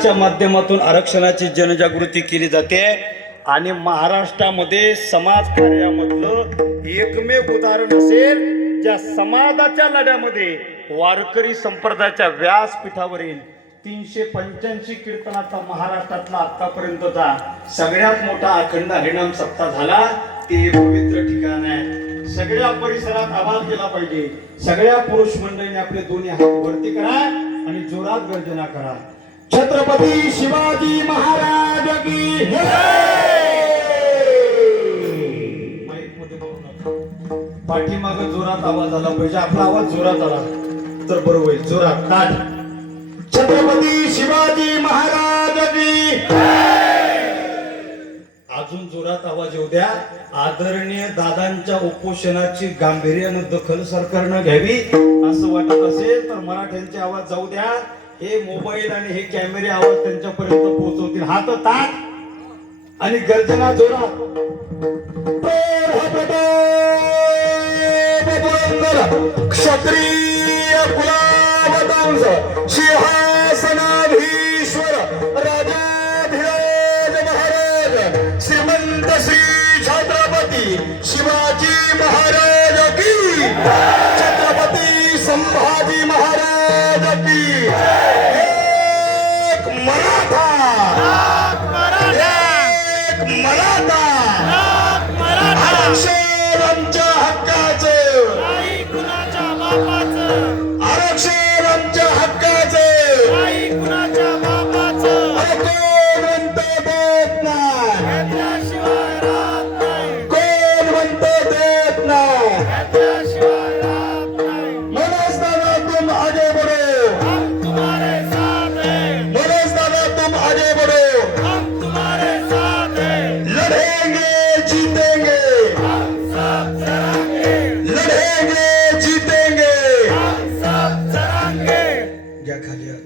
च्या माध्यमातून आरक्षणाची जनजागृती केली जाते आणि महाराष्ट्रामध्ये समाज कार्यामधलं एकमेव उदाहरण असेल ज्या समाजाच्या लढ्यामध्ये वारकरी संप्रदायाच्या व्यासपीठावरील तीनशे पंच्याऐंशी कीर्तनाचा महाराष्ट्रातला आतापर्यंतचा सगळ्यात मोठा अखंड हरिणाम सप्ताह झाला ते एक पवित्र ठिकाण आहे. सगळ्या परिसरात आवाज केला पाहिजे. सगळ्या पुरुष मंडळीने आपले दोन्ही हात वरती करा आणि जोरात गर्जना करा. छत्रपती शिवाजी महाराज की. पाठीमागं जोरात आवाज आला पाहिजे आपला आवाज जोरात आला. तर बरोबर होईल जोरात ताट. छत्रपती शिवाजी महाराज की अजून जोरात आवाज येऊ द्या. आदरणीय दादांच्या उपोषणाची गांभीर्यानं दखल सरकारनं घ्यावी असं वाटत असेल तर मराठ्यांचे आवाज जाऊ द्या. हे मोबाईल आणि हे कॅमेरे आवाज त्यांच्यापर्यंत पोहोचवतील. हात ताट आणि गर्जना जोरात. क्षत्रिय कुलावतांस सिंहासनाधीश्वर राजाधिराज महाराज श्रीमंत श्री छत्रपती शिवाजी मराठा. एक मराठा. आरक्षण आमच्या हक्काचे. आरक्षण आमच्या हक्काचे. अरे कोण म्हणतो देत नाही? कोण